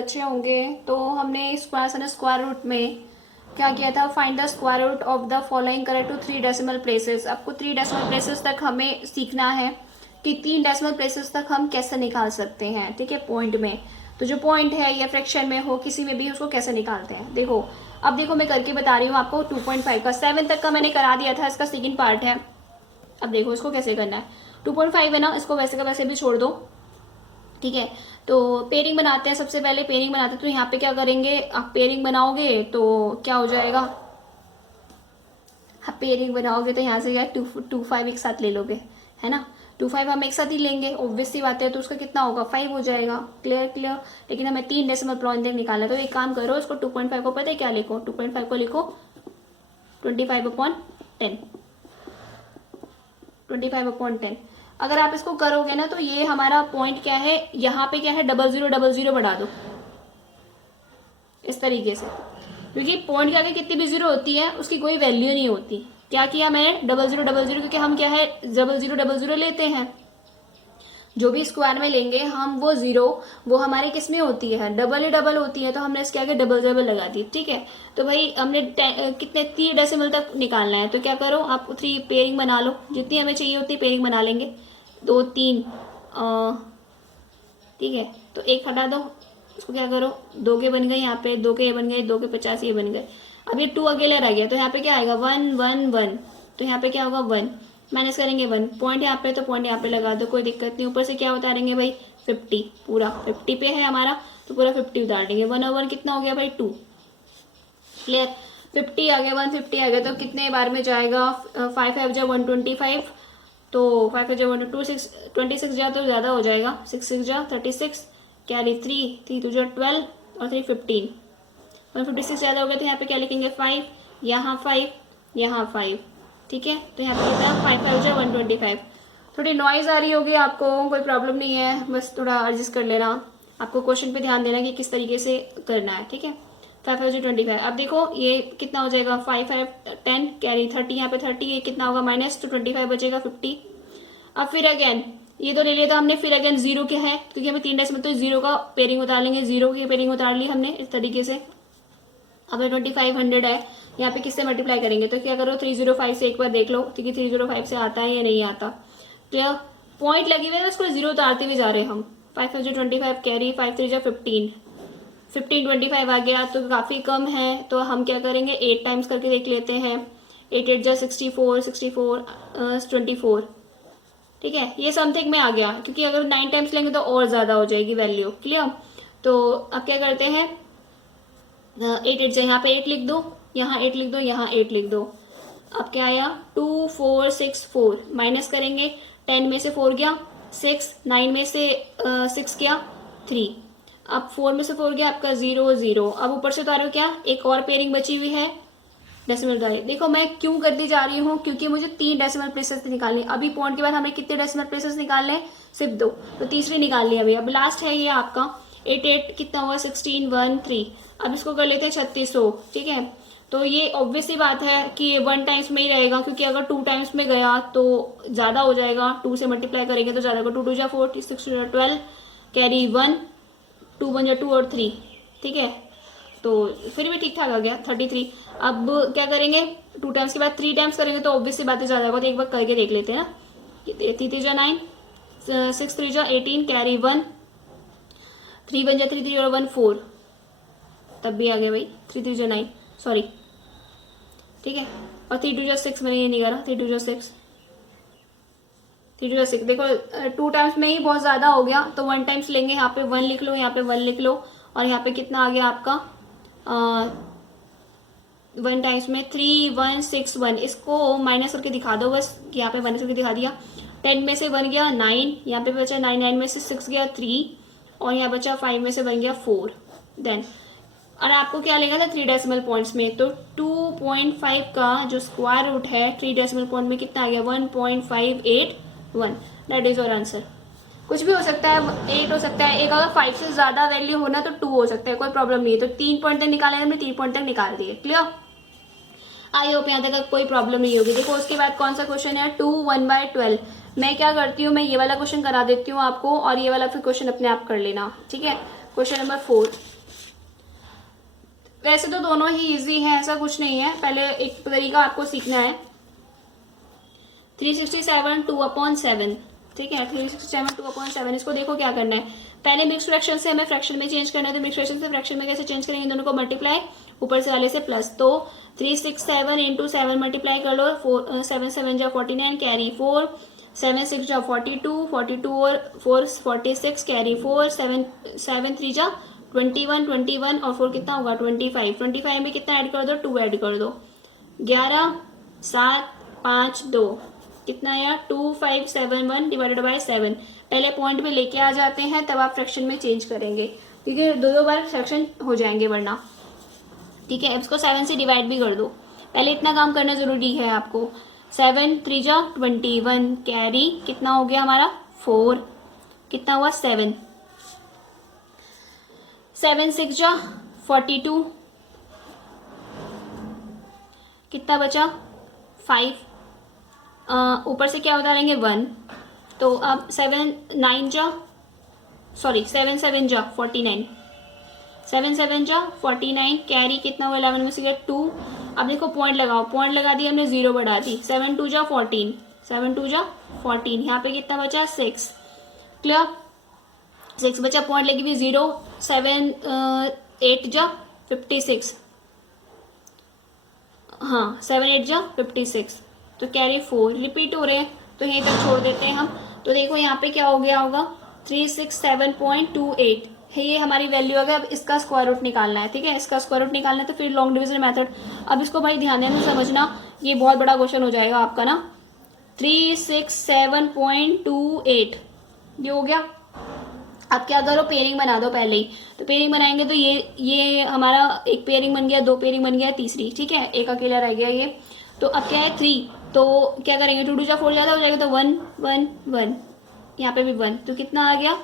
अच्छे होंगे। तो हमने स्क्वायर रूट में क्या किया था, find the square root of the following correct to 3 decimal places. आपको 3 डेसिमल प्लेसेस तक हमें सीखना है कि 3 डेसिमल प्लेसेस तक हम कैसे निकाल सकते हैं, ठीक है, पॉइंट में। तो जो पॉइंट है या फ्रैक्शन में हो किसी में भी, उसको कैसे निकालते हैं। देखो अब देखो मैं करके बता रही हूँ आपको। 2.5 का 7 तक का मैंने करा दिया था, इसका सेकंड पार्ट है। अब देखो इसको कैसे करना है। 2.5 है ना, इसको वैसे का वैसे भी छोड़ दो, ठीक है। तो पेयरिंग बनाते हैं, सबसे पहले पेयरिंग बनाते हैं। तो यहाँ पे क्या करेंगे, आप पेयरिंग बनाओगे तो क्या हो जाएगा, आप पेयरिंग बनाओगे तो यहाँ से क्या 2 5 एक साथ ले लोगे, है ना। 2 5 हम एक साथ ही लेंगे, ऑब्वियस सी बात है। तो उसका कितना होगा, 5 हो जाएगा। Clear clear. लेकिन हमें 3 डेसिमल पॉइंट निकालना है। तो एक काम करो, इसको 2.5 को पता है क्या लिखो, 2.5 को लिखो 25/10, 25/10। अगर आप इसको करोगे ना तो ये हमारा पॉइंट क्या है, यहाँ पे क्या है, 0000 बढ़ा दो इस तरीके से, क्योंकि पॉइंट के आगे कितनी भी जीरो होती है उसकी कोई वैल्यू नहीं होती। क्या किया मैंने, 0000, क्योंकि हम क्या है 0000 लेते हैं। जो भी स्क्वायर में लेंगे हम वो जीरो, वो हमारे किस में होती है, डबल ही डबल होती है। तो हमने इसके आगे डबल डबल लगा दी, ठीक है। तो भाई हमने कितने 3 डेसिमल तक निकालना है। तो क्या करो आप 3 पेयरिंग बना लो, जितनी हमें चाहिए उतनी पेयरिंग बना लेंगे, 2 3, ठीक है। तो एक हटा दो, इसको क्या करो, 2 के बन गए, यहाँ पे 2 के ये बन गए, 2 के 50 ये बन गए। अब ये 2 अकेला रह गया, तो यहाँ पे क्या आएगा 1 1 1। तो यहाँ पे क्या होगा 1, माइनस करेंगे 1, पॉइंट यहाँ पे तो पॉइंट यहाँ पे लगा दो, कोई दिक्कत नहीं। ऊपर से क्या उतारेंगे भाई 50, पूरा 50 पे है हमारा तो पूरा 50 उतार देंगे। 1/1 कितना हो गया भाई 2। क्लियर, 50 आ गया, 150 आ गया। तो कितने बार में जाएगा, 5 5 जा 125, तो 5 5 जा 26 जा तो ज़्यादा हो जाएगा, 6 6 जा 36, कैरी 3 3 2 जा 12 और 3 15, 156 ज़्यादा हो गया। तो यहाँ पे क्या लिखेंगे 5, यहाँ 5, यहाँ 5, ठीक है। तो यहाँ पे कितना 5 5 जा 125। थोड़ी नॉइज़ आ रही होगी आपको, कोई प्रॉब्लम नहीं है, बस थोड़ा एडजस्ट कर लेना। आपको क्वेश्चन पे ध्यान देना कि किस तरीके से करना है, ठीक है। 5 5 जा 25। अब देखो ये कितना हो जाएगा, 5 5 10, कैरी 30, यहाँ पे 30, ये कितना होगा माइनस, तो 25 बचेगा 50। अब फिर अगेन ये तो ले लिया था हमने, फिर अगेन जीरो क्या है, क्योंकि हमें 3 डेसिमल, तो जीरो का पेयरिंग उतार लेंगे, जीरो की पेयरिंग उतार ली हमने इस तरीके से। अब 2500 है, यहाँ पे किससे मल्टीप्लाई करेंगे, तो क्या करो 305 से एक बार देख लो, क्योंकि 305 से आता है या नहीं आता। क्लियर, पॉइंट लगे हुए हैं उसको जीरो उतारते हुए जा रहे हैं हम। 5 5 जो 25, कैरी 5 3 जा 15, 15 25 आ गया तो काफ़ी कम है। तो हम क्या करेंगे 8 टाइम्स करके देख लेते हैं। 8 8 जा 64, 64 24, ठीक है। ये समथिंग में आ गया, क्योंकि अगर 9 टाइम्स लेंगे तो और ज़्यादा हो जाएगी वैल्यू। क्लियर, तो अब क्या करते हैं 8 8 से यहाँ पे 8 लिख दो, यहाँ 8 लिख दो, यहाँ 8 लिख दो। अब क्या आया 2 4 6 4, माइनस करेंगे 10 में से 4 गया 6, 9 में से 6 गया 3, अब 4 में से 4 गया आपका 0 0। अब ऊपर से उतारो क्या, एक और पेयरिंग बची हुई है डेसिमल उतारी। देखो मैं क्यों करती जा रही हूँ, क्योंकि मुझे 3 डेसिमल प्लेसेस निकालनी। अभी पॉइंट के बाद हमें कितने डेसिमल प्लेसेस निकालने हैं, सिर्फ 2, तो तीसरी निकालनी है अभी। अब लास्ट है ये आपका 8 8 कितना हुआ 16 1 3। अब इसको कर लेते हैं 3600, ठीक है। तो ये ऑब्वियस सी बात है कि ये 1 टाइम्स में ही रहेगा, क्योंकि अगर 2 टाइम्स में गया तो ज़्यादा हो जाएगा, 2 से मल्टीप्लाई करेंगे तो ज़्यादा होगा। 2 2 जा 4, 6 2 जा 12, कैरी 1, 2 1 जा 2 और 3, ठीक है। तो फिर भी ठीक ठाक आ गया 33। अब क्या करेंगे 2 टाइम्स के बाद 3 टाइम्स करेंगे तो ऑब्वियस सी बातें ज़्यादा होगा, तो एक बार करके देख लेते हैं ना। 3 3 जा 9, 6 3 जा 18, कैरी 1, 3 1 जा 3 3 और 1 4, तब भी आ गया भाई 3 3 जा 9, सॉरी, ठीक है। और 3 2 जा 6, मैंने ये नहीं करा, 3 2 जा 6, 3 2 जा 6। देखो 2 टाइम्स में ही बहुत ज़्यादा हो गया, तो 1 टाइम्स लेंगे, यहाँ पे 1 लिख लो, यहाँ पे 1 लिख लो, और यहाँ पे कितना आ गया आपका 1 टाइम्स में 3 1 6 1। इसको माइनस करके दिखा दो बस, यहाँ पे माइनस करके दिखा दिया। 10 में से 1 गया 9, यहाँ पे बचा 9, 9 में से 6 गया 3, और यहाँ बचा 5 में से 1 गया 4। देन और आपको क्या लेगा था 3 डेसिमल पॉइंट्स में, तो 2.5 का जो स्क्वायर रूट है 3 डेसिमल पॉइंट में कितना आ गया 1.581। That is your answer. कुछ भी हो सकता है, 8 हो सकता है, एक अगर 5 से ज़्यादा वैल्यू होना तो 2 हो सकता है, कोई प्रॉब्लम नहीं है। तो 3 पॉइंट तक निकाले, हमने 3 पॉइंट तक निकाल दिए। क्लियर, आई होप यहाँ तक कोई प्रॉब्लम नहीं होगी। देखो उसके बाद कौन सा क्वेश्चन है 2 1/12। मैं क्या करती हूँ, मैं ये वाला क्वेश्चन करा देती हूँ आपको, और ये वाला फिर क्वेश्चन अपने आप कर लेना, ठीक है। क्वेश्चन नंबर 4, वैसे तो दोनों ही इजी हैं, ऐसा कुछ नहीं है, पहले एक तरीका आपको सीखना है। 367 2/7, ठीक है, 367 2/7। इसको देखो क्या करना है, पहले मिक्स फ्रैक्शन से हमें फ्रैक्शन में चेंज करना है, तो मिक्स फ्रैक्शन से फ्रैक्शन में कैसे चेंज करेंगे, दोनों को मल्टीप्लाई, ऊपर से वाले से प्लस, तो 367 इंटू 7 मल्टीप्लाई कर लो, 7 7 जा 49 कैरी 4, 7 6 जा 42, 42 और 4 46 कैरी 4, 7 7 3 जा 21, 21 और 4 कितना होगा 25, 25 में कितना ऐड कर दो 2 ऐड कर दो, 11 7 5 2 कितना आया 2571 डिवाइडेड बाय 7। पहले पॉइंट में लेके आ जाते हैं, तब आप फ्रैक्शन में चेंज करेंगे, ठीक है, दो बार फ्रैक्शन हो जाएंगे वरना, ठीक है। इसको 7 से डिवाइड भी कर दो, पहले इतना काम करना जरूरी है आपको। 7 3 जा 21 कैरी कितना हो गया हमारा 4, कितना हुआ 7, 7 6 जा 42, कितना बचा 5, ऊपर से क्या उतारेंगे 1, तो अब 7 7 7 जा 49, 7 7 जा 49 कैरी कितना हुआ 11 में से गया 2। अब देखो पॉइंट लगाओ, पॉइंट लगा दी हमने, 0 बढ़ा दी, 7 2 जा 14, 7 2 जा 14, यहाँ पे कितना बचा 6, क्लियर, 6 बचा, पॉइंट लगी हुई 0, 7 8 जा 56, हाँ 7 8 जा 56, तो कैरी 4 रिपीट हो रहे हैं, तो यहीं तक छोड़ देते हैं हम। तो देखो यहाँ पे क्या हो गया होगा 367.28 है, ये हमारी वैल्यू है। अब इसका स्क्वायर रूट निकालना है, ठीक है, इसका स्क्वायर रूट निकालना है, तो फिर लॉन्ग डिवीजन मेथड। अब इसको भाई ध्यान देना समझना, ये बहुत बड़ा क्वेश्चन हो जाएगा आपका ना। 367.28 ये हो गया। अब क्या करो पेयरिंग बना दो पहले ही, तो पेयरिंग बनाएंगे तो ये हमारा एक पेयरिंग बन गया, 2 पेयरिंग बन गया, तीसरी, ठीक है, एक अकेला रह गया ये। तो अब क्या है 3, तो क्या करेंगे 2 2 जा 4 ज़्यादा हो जाएगा, तो 1 1 1, यहाँ पे भी 1, तो कितना आ गया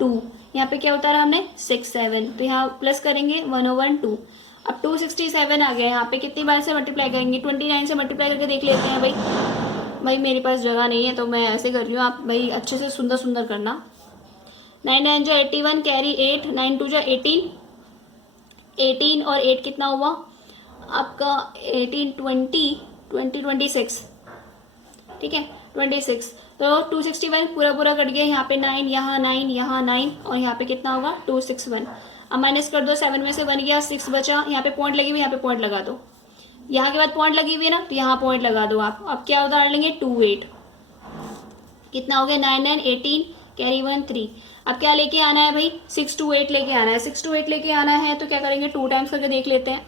2, यहाँ पे क्या उतारा हमने 6 7, तो यहाँ प्लस करेंगे 1/2। अब 267 आ गया, यहाँ पे कितनी बार से मल्टीप्लाई करेंगे 29 से मल्टीप्लाई करके देख लेते हैं भाई मेरे पास जगह नहीं है तो मैं ऐसे कर रही हूँ, आप भाई अच्छे से सुंदर सुंदर करना। 9 9 जा 81 कैरी 8, 9 2 जा 18, 18 और 8 कितना हुआ आपका 18 20 20 26, ठीक है 26, तो 261 पूरा पूरा कट गया, यहाँ पे 9 यहाँ 9 यहाँ 9 और यहाँ पे कितना होगा 261। अब माइनस कर दो, 7 में से 1 गया 6 बचा, यहाँ पे पॉइंट लगी हुई, यहाँ पे पॉइंट लगा दो, यहाँ के बाद पॉइंट लगी हुई है ना, तो यहाँ पॉइंट लगा दो आप। अब क्या उतार लेंगे 28, कितना हो गया 9 9 18 कैरी 1 3। अब क्या लेके आना है भाई 6 2 8 लेके आना है, 6 2 8 लेके आना है, तो क्या करेंगे 2 टाइम्स करके देख लेते हैं।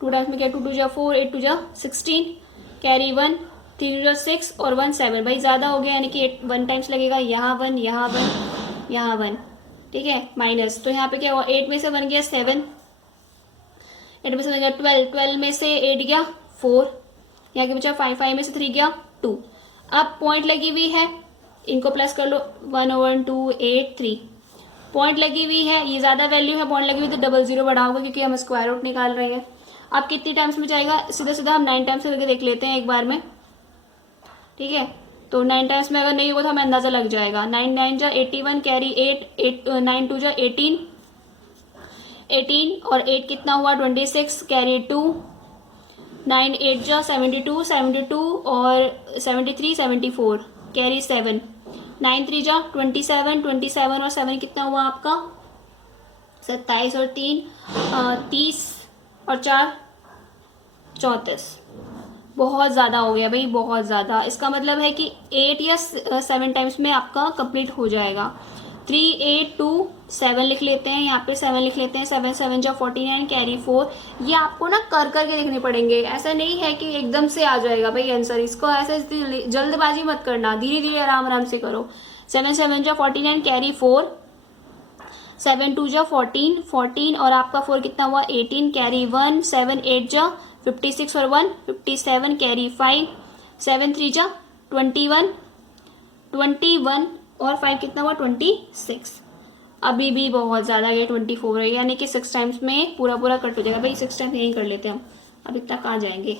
2 टाइम्स में क्या 2 2 जा 4 8 2 जा 16 कैरी 1 3 2 6 और 1 7, भाई ज़्यादा हो गया, यानी कि 1 टाइम्स लगेगा, यहाँ 1 यहाँ 1 यहाँ 1, ठीक है, माइनस, तो यहाँ पे क्या हुआ 8 में से 1 गया 7, 8 में से 1 गया 12, 12 में से 8 गया 4, यहाँ के बचा 5, 5 में से 3 गया 2। अब पॉइंट लगी हुई है, इनको प्लस कर लो 1/283, पॉइंट लगी हुई है, ये ज़्यादा वैल्यू है, पॉइंट लगी हुई तो 00 बढ़ा होगा क्योंकि हम स्क्वायर रूट निकाल रहे हैं। अब कितनी टाइम्स में जाएगा, सीधा सीधा हम 9 टाइम्स करके देख लेते हैं एक बार में, ठीक है, तो 9 टाइम्स में अगर नहीं होगा तो हमें अंदाज़ा लग जाएगा। 9 9 जा 81 कैरी 8 9 2 जा 18 और 8 कितना हुआ 26 कैरी 2, 9 8 जा 72 और 73 74 कैरी 7, 9 3 जा 27 और 7 कितना हुआ आपका 27 और 3 30 और 4 34, बहुत ज़्यादा हो गया भाई, बहुत ज़्यादा। इसका मतलब है कि 8 या 7 टाइम्स में आपका कंप्लीट हो जाएगा। 3 8 2 7 लिख लेते हैं, यहाँ पे 7 लिख लेते हैं, 7 7 जा 49 कैरी 4। ये आपको ना कर करके देखने पड़ेंगे, ऐसा नहीं है कि एकदम से आ जाएगा भाई आंसर, इसको ऐसे जल्दबाजी मत करना, धीरे धीरे आराम आराम से करो। 7 7 जा 49 कैरी 4, 7 2 जा 14 और आपका 4 कितना हुआ 18 कैरी 1, 7 8 जा 56 और 1 57 कैरी 5, 7 3 जा 21 और 5 कितना हुआ 26। अभी भी बहुत ज़्यादा ये 24 है, यानी कि 6 टाइम्स में पूरा पूरा कट हो जाएगा भाई। 6 टाइम्स यहीं कर लेते हैं हम, अब इतना कहाँ जाएंगे।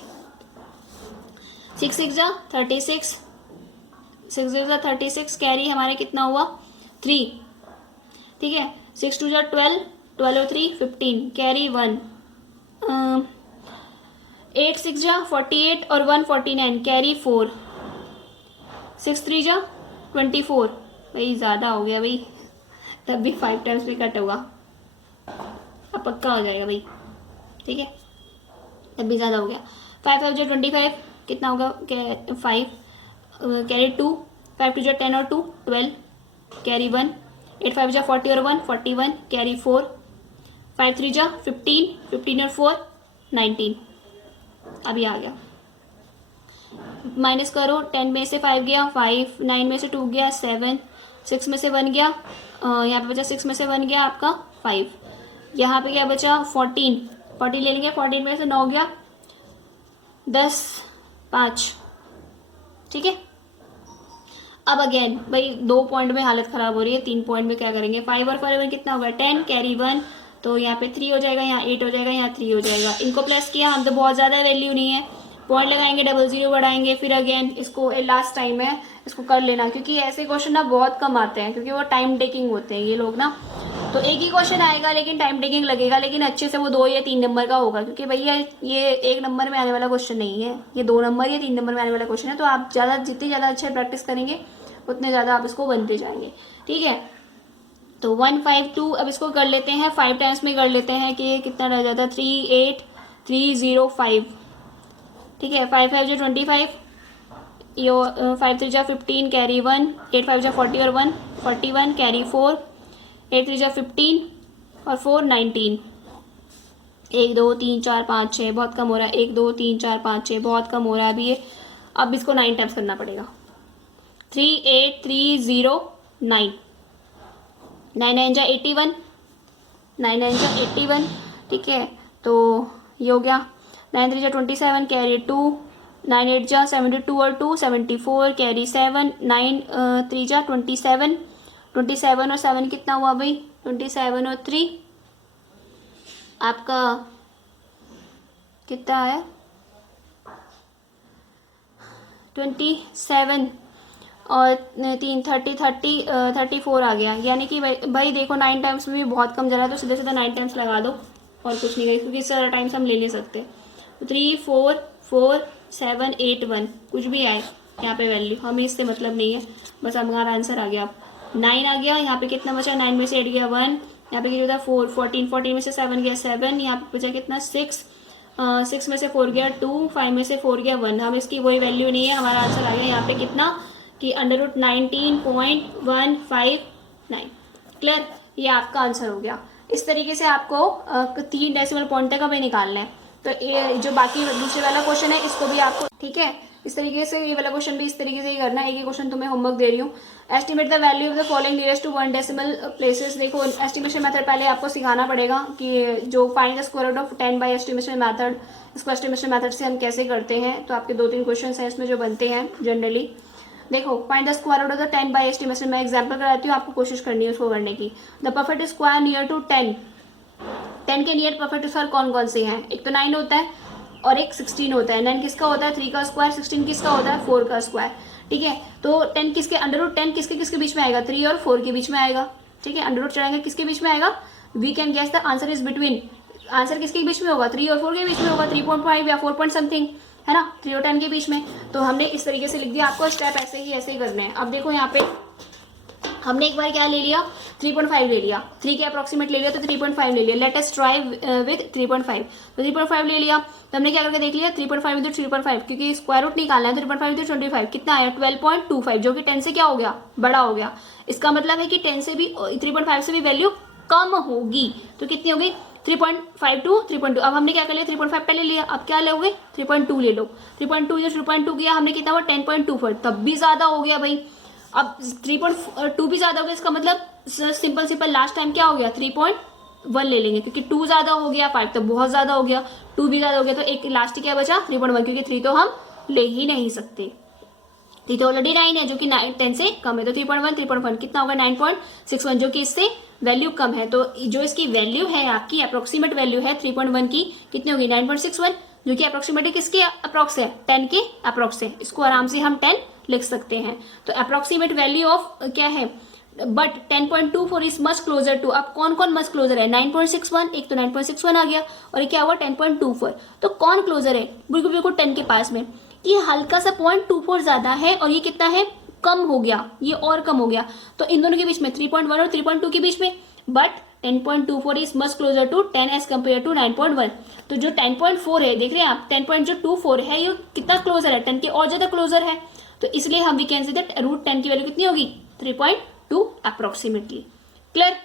6 6 जा 36, 6 0 जा 36 कैरी हमारे कितना हुआ 3, ठीक है। 6 2 जा 12 और 3 15 कैरी 1, 8 6 जा 48 और 1 49, कैरी 4, 6 3 जा 24, भाई ज़्यादा हो गया भाई, तब भी 5 टाइम्स भी कट होगा, अब पक्का हो जाएगा भाई, ठीक है, तब भी ज़्यादा हो गया। 5 5 जो 25, कितना होगा, 5, कैरी 2, 5 2 जो 10 और 2 12, कैरी 1, 8 5 जा 40 और 1 41, कैरी 4, 5 3 जा 15, 15 और 4 19, अभी आ गया। माइनस करो, 10 में से 5 गया 5, 9 में से 2 गया 7, 6 में से 1 गया, यहाँ पे बचा 6 में से 1 गया आपका 5, यहाँ पे क्या बचा 14, 14 ले लेंगे, 14 में से 9 गया 10 5, ठीक है। अब अगेन भाई 2 पॉइंट में हालत खराब हो रही है, 3 पॉइंट में क्या करेंगे, 5 और 5 कितना होगा 10, कैरी 1, तो यहाँ पे 3 हो जाएगा, यहाँ 8 हो जाएगा, यहाँ 3 हो जाएगा, इनको प्लस किया हम तो बहुत ज़्यादा वैल्यू नहीं है, पॉइंट लगाएंगे, 00 बढ़ाएंगे, फिर अगेन इसको लास्ट टाइम है इसको कर लेना, क्योंकि ऐसे क्वेश्चन ना बहुत कम आते हैं, क्योंकि वो टाइम टेकिंग होते हैं ये लोग ना, तो एक ही क्वेश्चन आएगा लेकिन टाइम टेकिंग लगेगा, लेकिन अच्छे से वो 2 या 3 नंबर का होगा, क्योंकि भैया ये 1 नंबर में आने वाला क्वेश्चन नहीं है, ये 2 नंबर या 3 नंबर में आने वाला क्वेश्चन है, तो आप ज़्यादा जितनी ज़्यादा अच्छे प्रैक्टिस करेंगे उतने ज़्यादा आप इसको बनते जाएंगे, ठीक है। तो 1 5 2, अब इसको कर लेते हैं 5 टाइम्स में कर लेते हैं कि कितना रह जाता है 3 8 3 0 5, ठीक है। 5 5 जो 25, यो 5 3 जा 15, कैरी 1, 8 5 जा 40 और 1 41, कैरी 4, 8 3 जा 15 और 4 19, 1 2 3 4 5 6 बहुत कम हो रहा है, 1 2 3 4 5 6 बहुत कम हो रहा है अभी ये, अब इसको 9 टाइम्स करना पड़ेगा, 3 8 3 0 9, 9 9 जा 81, 9 9 जा 81, ठीक है, तो ये हो गया, 9 3 जा 27, कैरी 2, 9 8 जा 72 और 2 74, कैरी 7, 9 3 जा 27, 27 और 7 कितना हुआ भाई 27 और 3 आपका कितना है 27 और 3 30 30 34 आ गया, यानी कि भाई देखो 9 टाइम्स में भी बहुत कम जा रहा है, तो सीधे सीधा 9 टाइम्स लगा दो और कुछ नहीं, क्योंकि इस सारा टाइम्स हम ले नहीं सकते, 3 4 4 7 8 1 कुछ भी आए यहाँ पे वैल्यू हमें इससे मतलब नहीं है, बस हमारा आंसर आ गया, 9 आ गया, यहाँ पे कितना बचा 9 में से 8 गया 1, यहाँ पे कितना 4 14 14 में से 7 गया 7, यहाँ पे बचा कितना 6 6 में से 4 गया 2, 5 में से 4 गया 1, हम इसकी वही वैल्यू नहीं है, हमारा आंसर आ गया यहाँ पे कितना कि √19.159, क्लियर, ये आपका आंसर हो गया। इस तरीके से आपको 3 डेसिमल पॉइंट तक हमें निकालना है, तो ये जो बाकी दूसरे वाला क्वेश्चन है इसको भी आपको, ठीक है, इस तरीके से ये वाला क्वेश्चन भी इस तरीके से ही करना है, एक ही क्वेश्चन तुम्हें होमवर्क दे रही हूँ। Estimate the value of the following nearest to 1 decimal places, देखो एस्टिमेशन मेथड पहले आपको सिखाना पड़ेगा कि जो find the square root of 10 by estimation method, इसको एस्टिमेशन मेथड से हम कैसे करते हैं, तो आपके 2-3 क्वेश्चन हैं इसमें जो बनते हैं जनरली। देखो find the square root of the 10 by estimation, मैं एग्जांपल कराती हूँ, आपको कोशिश करनी है उसको करने की। The perfect square near to 10, 10 के नियर परफेक्ट स्क्वायर कौन कौन से हैं, एक तो 9 होता है और एक 16 होता है, 9 किसका होता है 3 का स्क्वायर, 16 किसका होता है 4 का स्क्वायर, ठीक है। तो 10 किसके √10 किसके किसके बीच में आएगा 3 और 4 के बीच में आएगा, ठीक है, अंडर रूट चढ़ाएंगे किसके बीच में आएगा, we can guess the answer is between, answer किसके बीच में होगा 3 और 4 के बीच में होगा, 3.5 या 4 पॉइंट समथिंग, है ना, 3 और 10 के बीच में। तो हमने इस तरीके से लिख दिया, आपको स्टेप ऐसे ही करने हैं। अब देखो यहाँ पे हमने एक बार क्या ले लिया 3.5 ले लिया, 3 के अप्रोक्सीमेट ले लिया तो 3.5 ले लिया, लेट अस ट्राई विद 3.5, तो 3.5 ले लिया, तो हमने क्या करके देख लिया 3.5 विद 3.5, क्योंकि स्क्वायर रूट निकालना है, 3.5 विद 25 कितना आया 12.25, जो कि 10 से क्या हो गया बड़ा हो गया, इसका मतलब है कि 10 से भी 3.5 से भी वैल्यू कम होगी, तो कितनी होगी 3.5 टू 3.2। अब हमने क्या कर लिया 3.5 पहले लिया, अब क्या लोगे 3.2 ले लो, 3.2 जो 3.2 किया हमने कितना हुआ 10.24, तब भी ज्यादा हो गया भाई, अब 3.2 भी ज्यादा हो गया, इसका मतलब सिंपल लास्ट टाइम क्या हो गया 3.1 ले लेंगे, क्योंकि 2 ज्यादा हो गया, 5 तो बहुत ज्यादा हो गया, 2 भी ज्यादा हो गया, तो एक लास्ट क्या बचा 3.1, क्योंकि 3 तो हम ले ही नहीं सकते, 3 तो ऑलरेडी 9 है जो कि 10 से कम है, तो 3.1 कितना होगा 9.61, जो कि इससे वैल्यू कम है, तो जो इसकी वैल्यू है आपकी अप्रोक्सीमेट वैल्यू है 3.1 की कितनी होगी 9.61, जो कि अप्रोक्सीमेट किसके अप्रोक्स है 10 के अप्रोक्स है, इसको आराम से हम 10 लिख सकते हैं। तो अप्रोक्सीमेट वैल्यू ऑफ क्या है but 10.24 is much closer to, अब कौन कौन मच क्लोजर है, 9.61, एक तो 9.61 आ गया और ये क्या हुआ 10.24, तो कौन क्लोजर है, बिल्कुल बिल्कुल 10 के पास में, ये हल्का सा 0.24 ज्यादा है और ये कितना है, कम हो गया, ये और कम हो गया, तो इन दोनों के बीच में 3.1 और 3.2 के बीच में, but 10.24 is much closer to 10 as compare to 9.1, तो जो 10.4 है देख रहे हैं आप, 10.24 है ये कितना क्लोजर है, 10 के और ज्यादा क्लोजर है, तो इसलिए हम we can say that root 10 की वैल्यू कितनी होगी 3.2 अप्रोक्सीमेटली। क्लियर?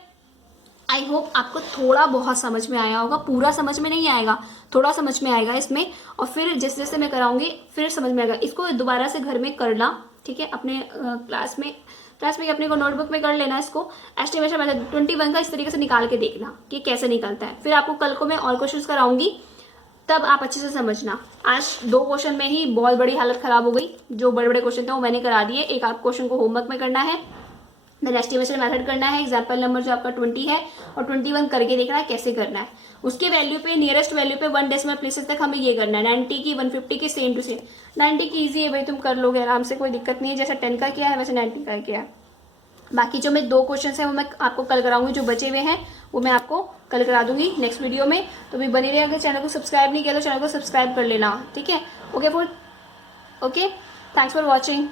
आई होप आपको थोड़ा बहुत समझ में आया होगा, पूरा समझ में नहीं आएगा, थोड़ा समझ में आएगा इसमें, और फिर जैसे जैसे मैं कराऊंगी फिर समझ में आएगा। इसको दोबारा से घर में करना, ठीक है, अपने क्लास में अपने को नोटबुक में कर लेना इसको, एस्टिमेशन मेथड 21 का इस तरीके से निकाल के देखना कि कैसे निकलता है, फिर आपको कल को मैं और क्वेश्चंस कराऊंगी, तब आप अच्छे से समझना। आज 2 क्वेश्चन में ही बहुत बड़ी हालत खराब हो गई, जो बड़े बड़े क्वेश्चन थे वो मैंने करा दिए, एक आप क्वेश्चन को होमवर्क में करना है, देन एस्टिमेशन मेथड करना है, एग्जाम्पल नंबर जो आपका 20 है और 21 करके देखना है कैसे करना है, उसके वैल्यू पे नियरेस्ट वैल्यू पे 1 डेसिमल प्लेसेस तक हमें ये करना है, 90 की 150 की सेम टू सेम, 90 की ईजी है भाई, तुम कर लोगे आराम से, कोई दिक्कत नहीं है, जैसे 10 का किया है वैसे 90 का किया है। बाकी जो मैं 2 क्वेश्चन है वो मैं आपको कल कराऊंगी, जो बचे हुए हैं वो मैं आपको कल करा दूंगी नेक्स्ट वीडियो में, तो भी बनी रहे। अगर चैनल को सब्सक्राइब नहीं किया तो चैनल को सब्सक्राइब कर लेना, ठीक है, ओके थैंक्स फॉर वॉचिंग।